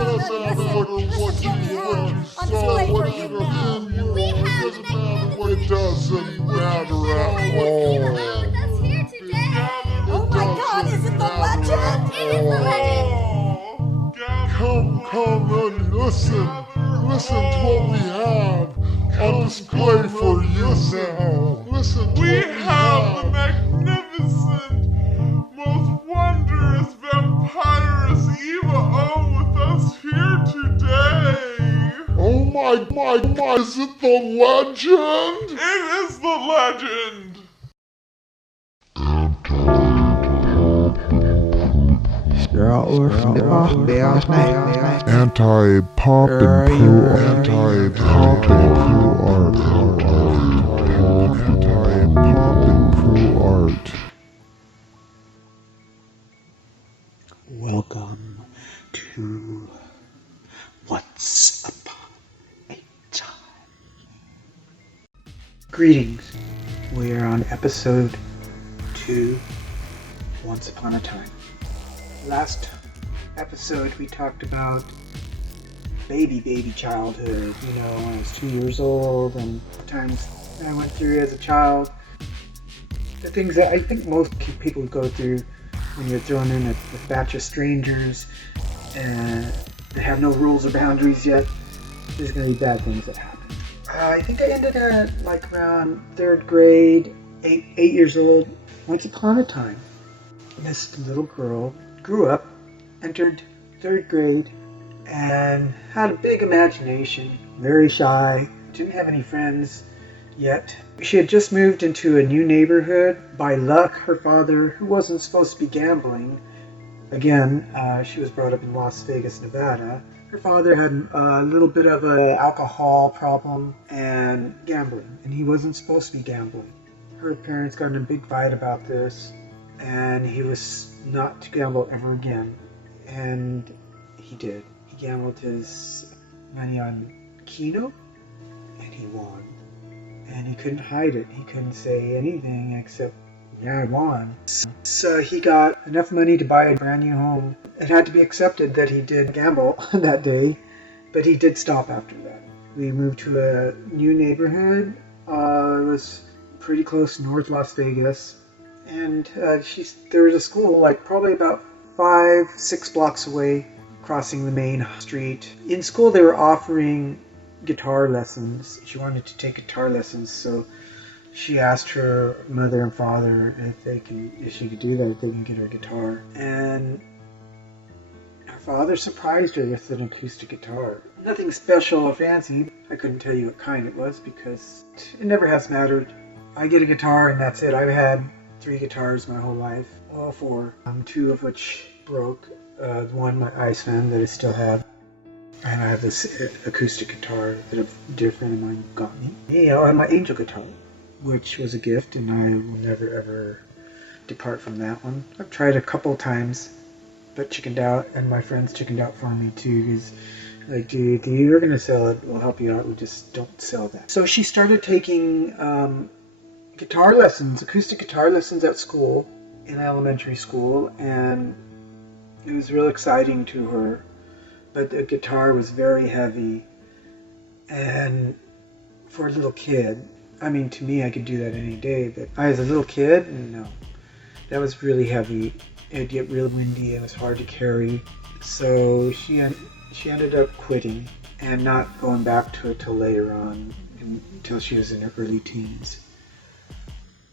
doesn't matter what you wear. So what you do, doesn't matter what it doesn't matter at all. Oh my God, is it the legend? It is the legend! Come and listen to what we have on display for you now. Listen to what we have. The magnificent, most wondrous vampiress Eva O with us here today. Oh my, is it the legend? It is the legend. Anti-pop and pro art. Welcome to What's Upon a Time. Greetings. We are on episode 2, Once Upon a Time. Last episode we talked about baby childhood, when I was 2 years old and the times I went through as a child. The things that I think most people go through when you're thrown in a batch of strangers and that have no rules or boundaries yet. There's going to be bad things that happen. I think I ended at around 3rd grade, 8 years old. Once upon a time, this little girl grew up, entered 3rd grade, and had a big imagination, very shy, didn't have any friends yet. She had just moved into a new neighborhood. By luck, her father, who wasn't supposed to be gambling, again, she was brought up in Las Vegas, Nevada. Her father had a little bit of an alcohol problem and gambling, and he wasn't supposed to be gambling. Her parents got in a big fight about this, and he was not to gamble ever again. And he did. He gambled his money on Keno, and he won. And he couldn't hide it. He couldn't say anything except, yeah, I won. So he got enough money to buy a brand new home. It had to be accepted that he did gamble that day, but he did stop after that. We moved to a new neighborhood. It was pretty close to North Las Vegas. And there was a school probably about 5-6 blocks away, crossing the main street. In school they were offering guitar lessons. She wanted to take guitar lessons, so she asked her mother and father if she could do that, if they can get her guitar. And her father surprised her with an acoustic guitar. Nothing special or fancy. I couldn't tell you what kind it was because it never has mattered. I get a guitar and that's it. I've had 3 guitars my whole life. Well, 4. 2 of which broke. One, my Iceman, that I still have. And I have this acoustic guitar that a dear friend of mine got me. I have my angel guitar, which was a gift, and I will never ever depart from that one. I've tried a couple times, but chickened out, and my friends chickened out for me too. He's like, dude, you're going to sell it, we'll help you out, we just don't sell that. So she started taking guitar lessons, acoustic guitar lessons at school, in elementary school, and it was real exciting to her. But the guitar was very heavy, and for a little kid, to me I could do that any day, but as a little kid, no. That was really heavy. It'd get real windy, it was hard to carry. So she ended up quitting and not going back to it till later on, until she was in her early teens.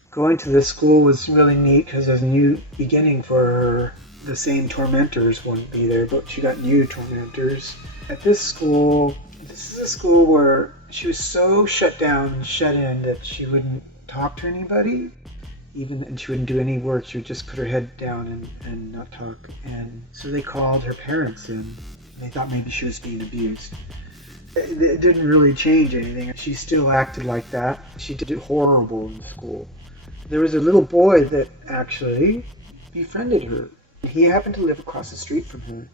Going to this school was really neat because there's a new beginning for her. The same tormentors wouldn't be there, but she got new tormentors. At this school, this is a school where she was so shut down and shut in that she wouldn't talk to anybody, and she wouldn't do any work. She would just put her head down and not talk. And so they called her parents in. They thought maybe she was being abused. It didn't really change anything. She still acted like that. She did horrible in school. There was a little boy that actually befriended her. He happened to live across the street from her.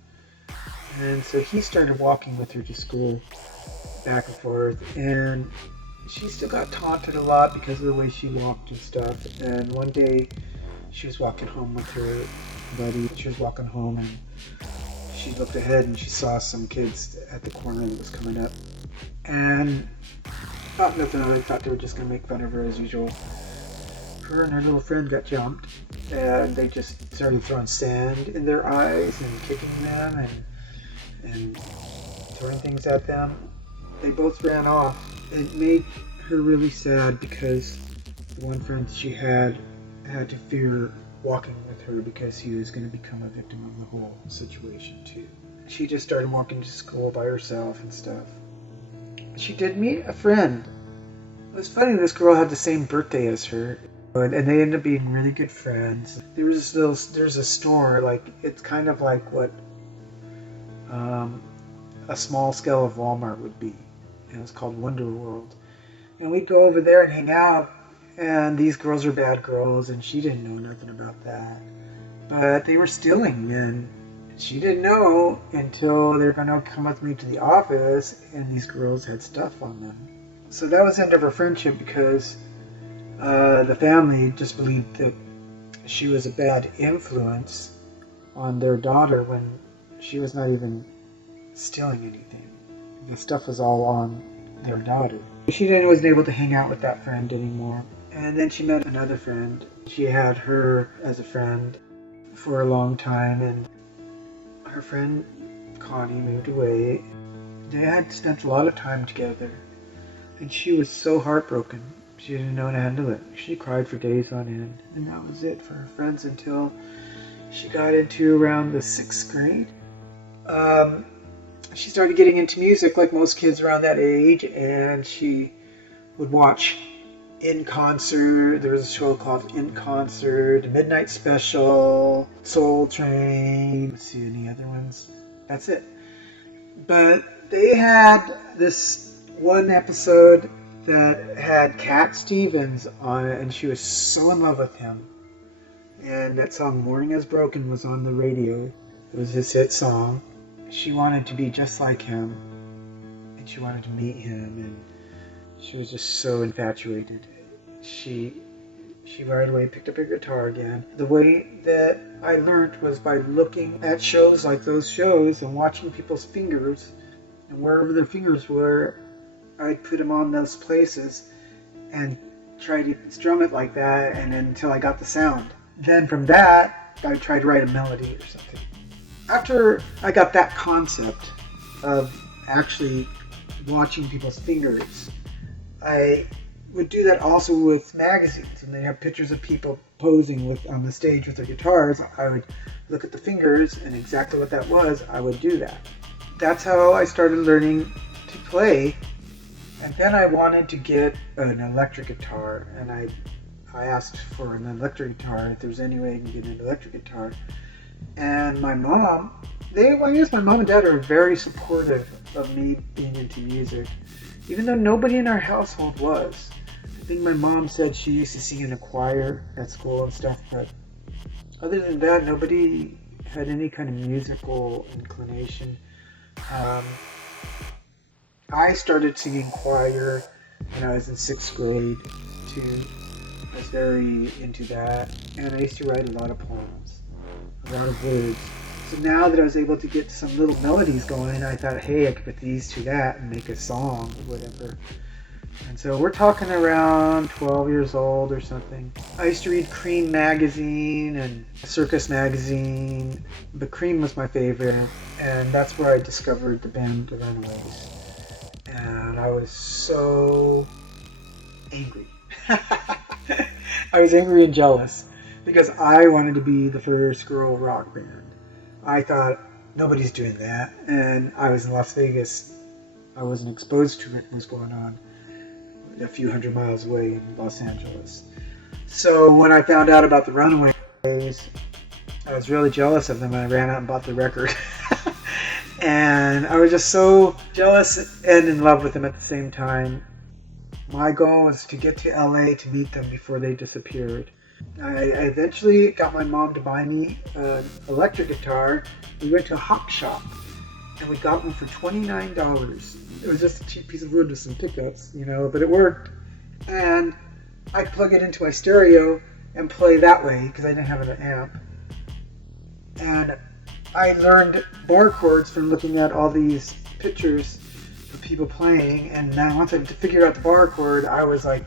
And so he started walking with her to school, back and forth. And she still got taunted a lot because of the way she walked and stuff. And one day she was walking home with her buddy. She was walking home and she she looked ahead and she saw some kids at the corner that was coming up. And thought nothing of it, thought they were just going to make fun of her as usual. Her and her little friend got jumped, and they just started throwing sand in their eyes and kicking them and throwing things at them. They both ran off. It made her really sad because the one friend she had to fear walking with her because he was going to become a victim of the whole situation too. She just started walking to school by herself and stuff. She did meet a friend. It was funny, this girl had the same birthday as her, and they ended up being really good friends. There's a store, like, it's kind of like what a small scale of Walmart would be. And it's called Wonder World. And we'd go over there and hang out, and these girls are bad girls, and she didn't know nothing about that. But they were stealing, and she didn't know until they were going to come with me to the office, and these girls had stuff on them. So that was the end of her friendship because the family just believed that she was a bad influence on their daughter when she was not even stealing anything. The stuff was all on their daughter. She wasn't able to hang out with that friend anymore. And then she met another friend. She had her as a friend for a long time, and her friend Connie moved away. They had spent a lot of time together, and she was so heartbroken. She didn't know how to handle it. She cried for days on end, and that was it for her friends until she got into around the 6th grade. She started getting into music like most kids around that age, and she would watch In Concert. There was a show called In Concert, Midnight Special, Soul Train. Let's see any other ones. That's it. But they had this one episode that had Cat Stevens on it, and she was so in love with him. And that song Morning Has Broken was on the radio. It was his hit song. She wanted to be just like him, and she wanted to meet him, and she was just so infatuated. She right away picked up her guitar again. The way that I learned was by looking at shows like those shows and watching people's fingers, and wherever their fingers were, I'd put them on those places and try to strum it like that, and then until I got the sound. Then from that, I tried to write a melody or something. After I got that concept of actually watching people's fingers, I would do that also with magazines. And they have pictures of people posing on the stage with their guitars. I would look at the fingers, and exactly what that was, I would do that. That's how I started learning to play. And then I wanted to get an electric guitar, and I asked for an electric guitar, if there's any way I can get an electric guitar. And my mom, my mom and dad are very supportive of me being into music, even though nobody in our household was. I think my mom said she used to sing in a choir at school and stuff, but other than that, nobody had any kind of musical inclination. I started singing choir when I was in 6th grade too. I was very into that, and I used to write a lot of poems, a lot of words. So now that I was able to get some little melodies going, I thought, hey, I could put these to that and make a song or whatever. And so we're talking around 12 years old or something. I used to read Cream magazine and Circus magazine, but Cream was my favorite, and that's where I discovered the band The Runaways. And I was so angry. I was angry and jealous because I wanted to be the first girl rock band. I thought, nobody's doing that. And I was in Las Vegas. I wasn't exposed to what was going on a few hundred miles away in Los Angeles. So when I found out about the Runaways, I was really jealous of them, and I ran out and bought the record. And I was just so jealous and in love with them at the same time. My goal was to get to LA to meet them before they disappeared. I eventually got my mom to buy me an electric guitar. We went to a hop shop, and we got one for $29. It was just a cheap piece of wood with some pickups, but it worked. And I could plug it into my stereo and play that way because I didn't have an amp. And I learned bar chords from looking at all these pictures of people playing, and then once I figured out the bar chord, I was on.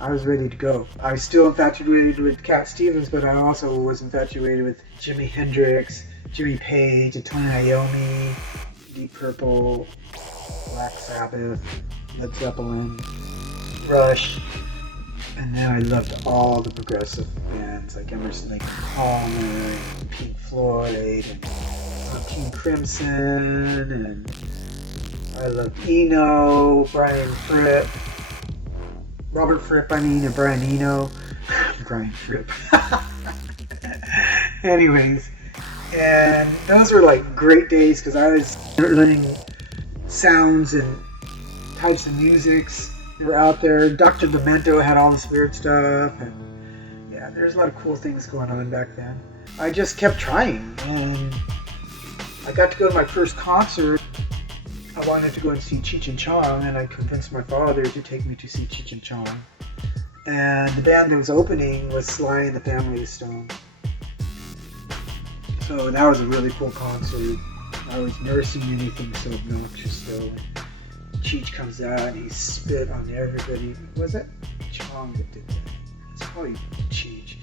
I was ready to go. I was still infatuated with Cat Stevens, but I also was infatuated with Jimi Hendrix, Jimmy Page, Tony Iommi, Deep Purple, Black Sabbath, Led Zeppelin, Rush. And then I loved all the progressive bands like Emerson, Lake and Palmer, and Pink Floyd, and King Crimson, and I loved Eno, Robert Fripp, and Brian Eno. Brian Fripp. Anyways, and those were like great days because I was learning sounds and types of musics. They were out there. Dr. Demento had all this weird stuff, and yeah, there's a lot of cool things going on back then. I just kept trying, and I got to go to my first concert. I wanted to go and see Cheech and Chong, and I convinced my father to take me to see Cheech and Chong. And the band that was opening was Sly and the Family Stone. So that was a really cool concert. I was never seen anything so obnoxious though. Cheech comes out and he spit on everybody. Was it Chong that did that? It's probably Cheech.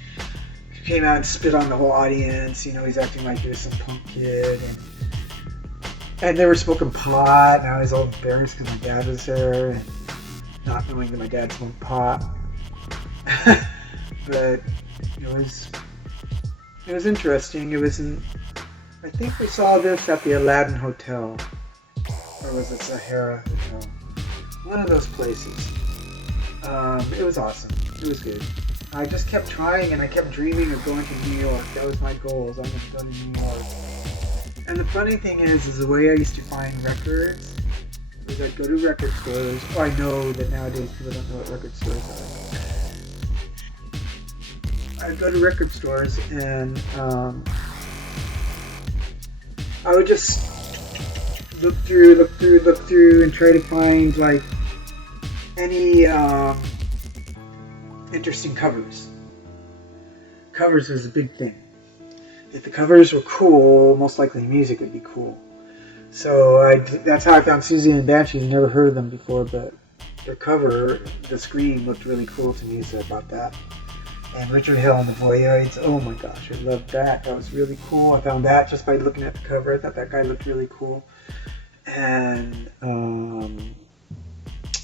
He came out and spit on the whole audience. You know, he's acting like he was some punk kid. And they were smoking pot, and I was all embarrassed because my dad was there, and not knowing that my dad smoked pot. But it was interesting. It was I think we saw this at the Aladdin Hotel. Or was it Sahara Hotel? One of those places. It was awesome. It was good. I just kept trying, and I kept dreaming of going to New York. That was my goals. I'm going to go to New York. And the funny thing is the way I used to find records is I'd go to record stores. Oh, I know that nowadays people don't know what record stores are. I'd go to record stores, and I would just look through, and try to find like any interesting covers. Covers is a big thing. If the covers were cool, most likely music would be cool. So that's how I found Susie and the Banshees. Never heard of them before, but their cover, the screen, looked really cool to me, so I bought that. And Richard Hell and the Voyoids, oh my gosh, I loved that. That was really cool. I found that just by looking at the cover. I thought that guy looked really cool. And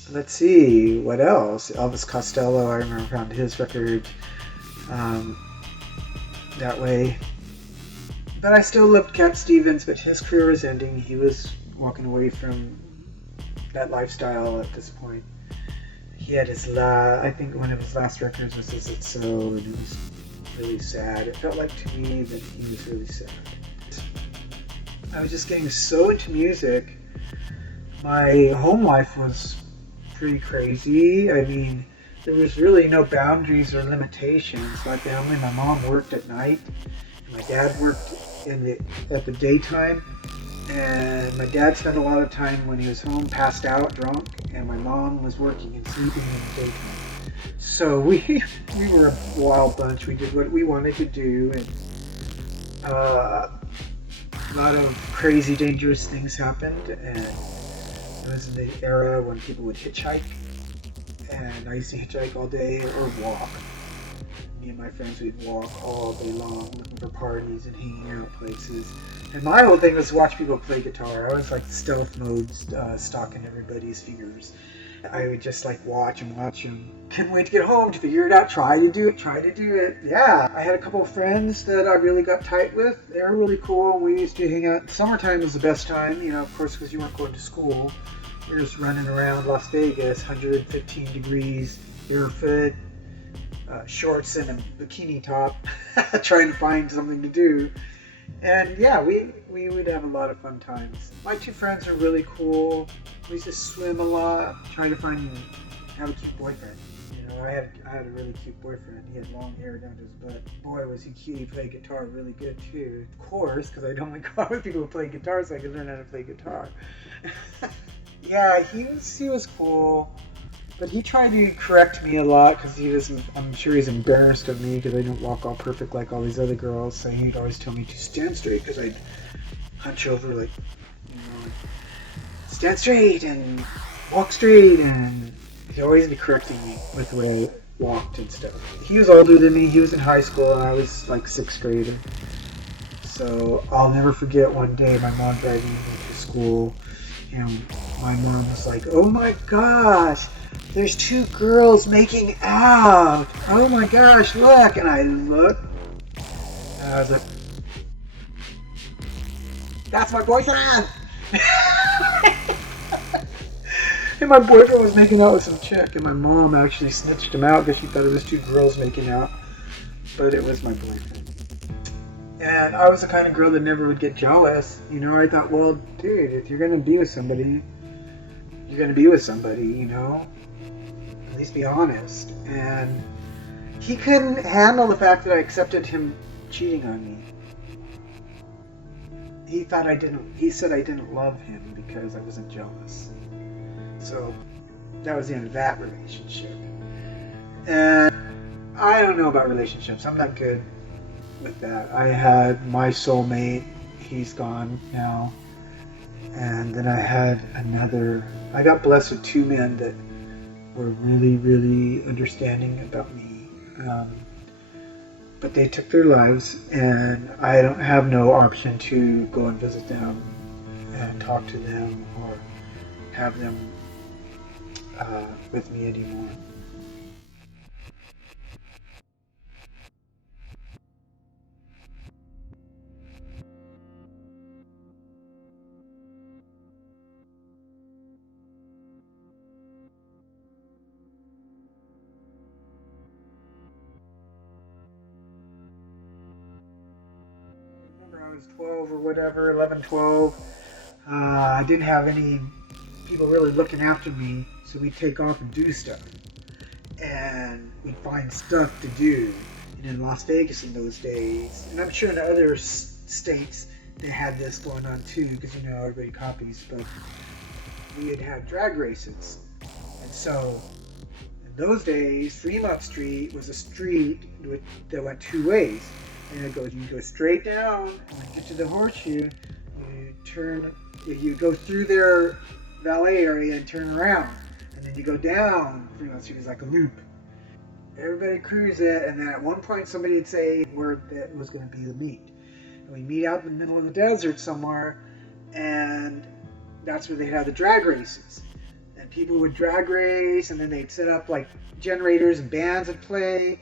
let's see, what else? Elvis Costello, I remember found his record that way. But I still loved Cat Stevens, but his career was ending. He was walking away from that lifestyle at this point. He had his I think one of his last records was Is It So, and it was really sad. It felt like to me that he was really sad. I was just getting so into music. My home life was pretty crazy. I mean, there was really no boundaries or limitations. My family, my mom worked at night. My dad worked at the daytime, and my dad spent a lot of time when he was home passed out drunk, and my mom was working and sleeping in the daytime. So we were a wild bunch. We did what we wanted to do, and a lot of crazy, dangerous things happened. And it was in the era when people would hitchhike, and I used to hitchhike all day or walk. Me and my friends, we'd walk all day long looking for parties and hanging out places. And my whole thing was to watch people play guitar. I was like stealth mode, stalking everybody's fingers. I would just like watch them. Couldn't wait to get home to figure it out. Try to do it. Yeah, I had a couple of friends that I really got tight with. They were really cool. We used to hang out. Summertime was the best time, you know, of course, because you weren't going to school. We were just running around Las Vegas, 115 degrees, barefoot. Shorts and a bikini top, trying to find something to do. And yeah, we would have a lot of fun times. My two friends are really cool. We used to swim a lot, trying to have a cute boyfriend. You know, I had a really cute boyfriend. He had long hair down to his butt. Boy, was he cute. He played guitar really good too. Of course, because I'd only go out with people who play guitar so I could learn how to play guitar. Yeah, he was cool. But he tried to correct me a lot because I'm sure he's embarrassed of me because I don't walk all perfect like all these other girls. So he'd always tell me to stand straight because I'd hunch over like, like, stand straight and walk straight. And he'd always be correcting me with the way I walked and stuff. He was older than me. He was in high school and I was like 6th grader. So I'll never forget one day my mom driving me to school and my mom was like, "Oh my gosh, there's 2 girls making out. Oh my gosh, look." And I looked and I was like, "That's my boyfriend." And my boyfriend was making out with some chick and my mom actually snitched him out because she thought it was 2 girls making out. But it was my boyfriend. And I was the kind of girl that never would get jealous. I thought, well, dude, if you're going to be with somebody, you're going to be with somebody, At least be honest. And he couldn't handle the fact that I accepted him cheating on me. He said I didn't love him because I wasn't jealous. So that was the end of that relationship. And I don't know about relationships. I'm not good with that. I had my soulmate. He's gone now. And then I got blessed with 2 men that were really, really understanding about me. But they took their lives, and I don't have no option to go and visit them and talk to them or have them with me anymore. I was 12 or whatever, 11, 12. I didn't have any people really looking after me, so we'd take off and do stuff. And we'd find stuff to do. And in Las Vegas in those days, and I'm sure in other states they had this going on too, because everybody copies, but we'd have drag races. And so in those days, Fremont Street was a street that went 2 ways. And you go straight down, and when you get to the horseshoe, you go through their valet area and turn around. And then you go down, Fremont Street is like a loop. Everybody cruise it, and then at one point somebody would say where that was going to be the meet. And we meet out in the middle of the desert somewhere, and that's where they'd have the drag races. And people would drag race, and then they'd set up like generators and bands would play,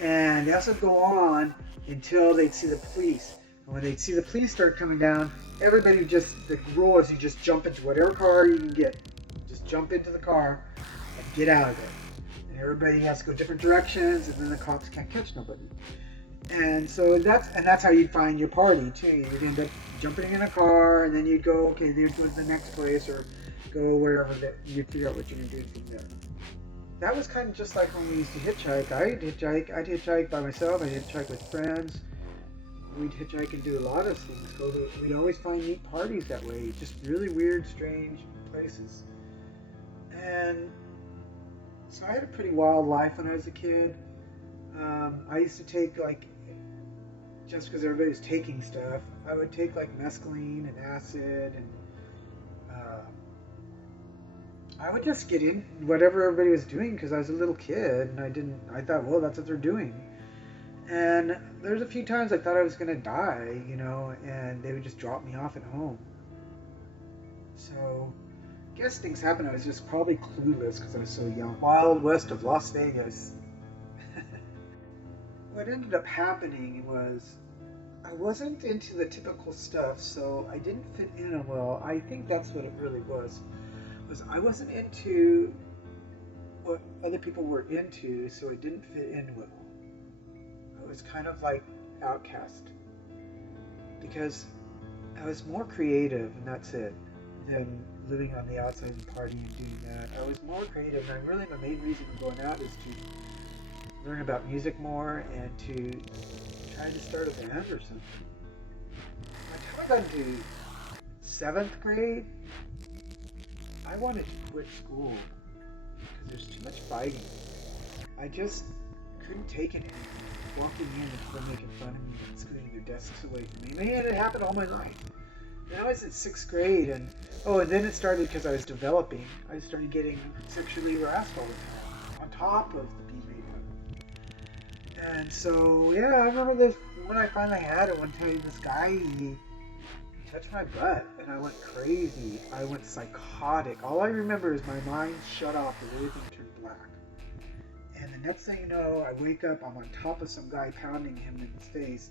and that's would go on until they'd see the police. And when they'd see the police start coming down, everybody would the rule is you just jump into whatever car you can get. Just jump into the car and get out of there. And everybody has to go different directions, and then the cops can't catch nobody. And so that's how you'd find your party too. You'd end up jumping in a car, and then you'd go, okay, there's the next place, or go wherever you'd figure out what you're gonna do from there. That was kind of just like when we used to hitchhike. I'd hitchhike by myself. I'd hitchhike with friends. We'd hitchhike and do a lot of things. We'd always find neat parties that way. Just really weird, strange places. And so I had a pretty wild life when I was a kid. I used to take just because everybody was taking stuff, I would take mescaline and acid and I would just get in whatever everybody was doing because I was a little kid and I thought, well, that's what they're doing. And there's a few times I thought I was going to die, and they would just drop me off at home. So, I guess things happened. I was just probably clueless because I was so young. Wild west of Las Vegas. What ended up happening was I wasn't into the typical stuff, so I didn't fit in well. I think that's what it really was I wasn't into what other people were into, so I didn't fit in well. I was kind of like outcast because I was more creative, and that's it, than living on the outside and partying and doing that. I was more creative, and really my main reason for going out is to learn about music more and to try to start a band or something. By the time I got into 7th grade, I wanted to quit school because there's too much fighting. I just couldn't take it anymore. Walking in and people making fun of me and scooting their desks away from me. Man, it happened all my life. And I was in 6th grade, and then it started because I was developing. I started getting sexually harassed all the time, on top of the B makeup. And so, yeah, I remember this, when I finally had it one time, this guy, he touched my butt, and I went crazy. I went psychotic. All I remember is my mind shut off and everything turned black. And the next thing you know, I wake up, I'm on top of some guy pounding him in his face,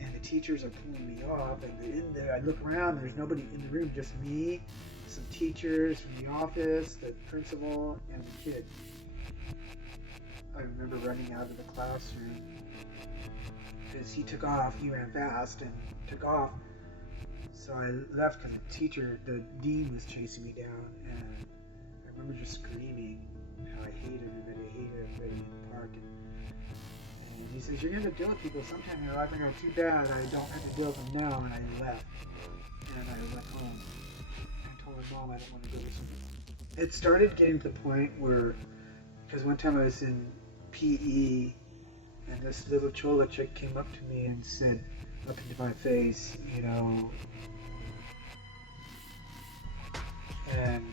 and the teachers are pulling me off, and in there, I look around, there's nobody in the room, just me, some teachers from the office, the principal, and the kid. I remember running out of the classroom, because he took off, he ran fast, and took off. So I left because the dean was chasing me down, and I remember just screaming how I hate everybody in the park. And he says, you're going to deal with people sometime in your life, and I go, too bad, I don't have to deal with them now, and I left. And I went home. I told my mom I didn't want to go to school. It started getting to the point where, because one time I was in PE, and this little chola chick came up to me and said, up into my face, you know, and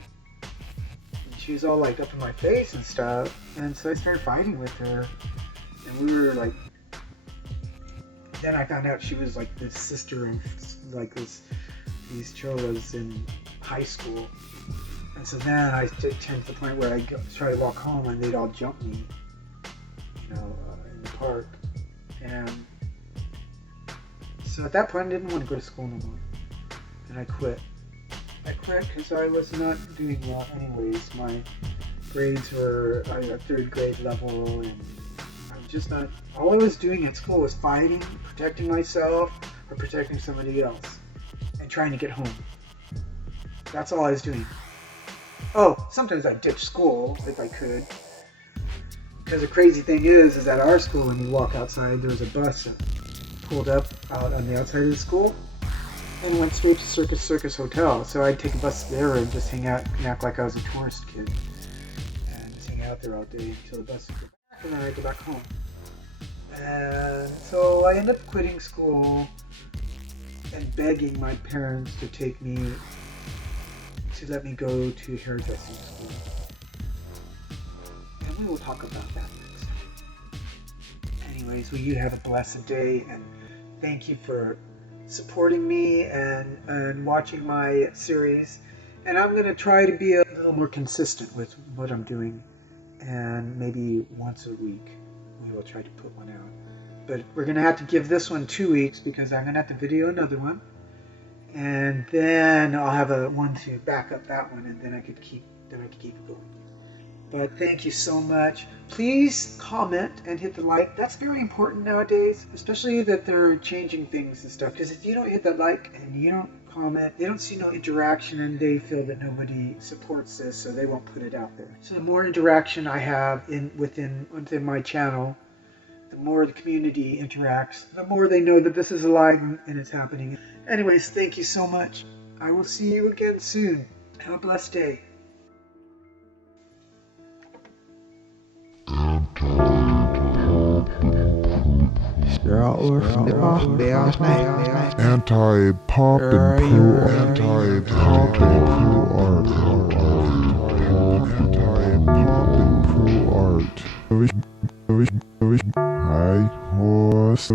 she was all like up in my face and stuff, and so I started fighting with her, and we were like, then I found out she was like the sister of like these cholas in high school, and so then I turned to the point where I try to walk home and they'd all jump me, you know, in the park, and so at that point I didn't want to go to school no more, and I quit. I quit because I was not doing well anyways. My grades were at 3rd grade level, and I'm just not, all I was doing at school was fighting, protecting myself, or protecting somebody else, and trying to get home. That's all I was doing. Oh, sometimes I'd ditch school if I could. Because the crazy thing is at our school, when you walk outside, there was a bus that pulled up out on the outside of the school and went straight to Circus Hotel. So I'd take a bus there and just hang out and act like I was a tourist kid. And just hang out there all day until the bus would go back, and then I'd go back home. And so I ended up quitting school and begging my parents to take me, to let me go to hairdressing school. And we will talk about that next time. Anyways, will you have a blessed day, and thank you for supporting me and watching my series. And I'm going to try to be a little more consistent with what I'm doing, and maybe once a week we will try to put one out. But we're going to have to give this one 2 weeks because I'm going to have to video another one, and then I'll have a one to back up that one, and then I could keep it going. But thank you so much. Please comment and hit the like. That's very important nowadays, especially that they're changing things and stuff. Because if you don't hit the like and you don't comment, they don't see no interaction, and they feel that nobody supports this, so they won't put it out there. So the more interaction I have within my channel, the more the community interacts, the more they know that this is alive and it's happening. Anyways, thank you so much. I will see you again soon. Have a blessed day. Anti-pop and pro-art. Anti-pop and pro-art. Hi, horse.